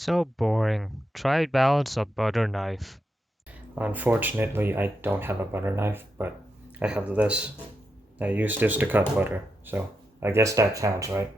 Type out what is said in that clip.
So boring. Try balance a butter knife. Unfortunately, I don't have a butter knife, but I have this. I use this to cut butter, so I guess that counts, right?